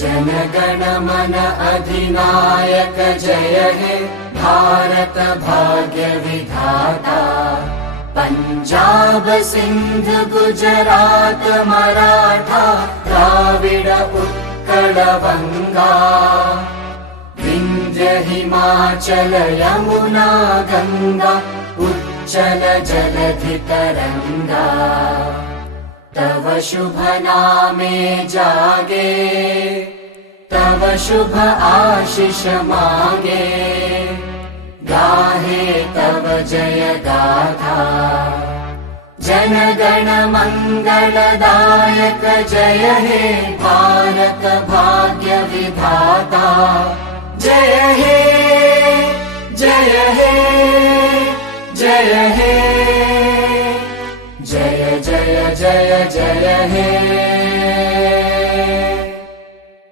जनगण मन अधिनायक जय हे भारत भाग्य विधाता। पंजाब सिंध गुजरात मराठा द्राविड उत्कल वंगा। विंध्य हिमाचल यमुना गंगा उच्चल जलधि तरंगा। तव शुभ नामे जागे तव शुभ आशीष मागे। गाहे तव जय गाथा जनगण मंगलदायक जय हे भारत भाग्य विधाता। जय हे जय हे जय हे जय जय जय जय हे।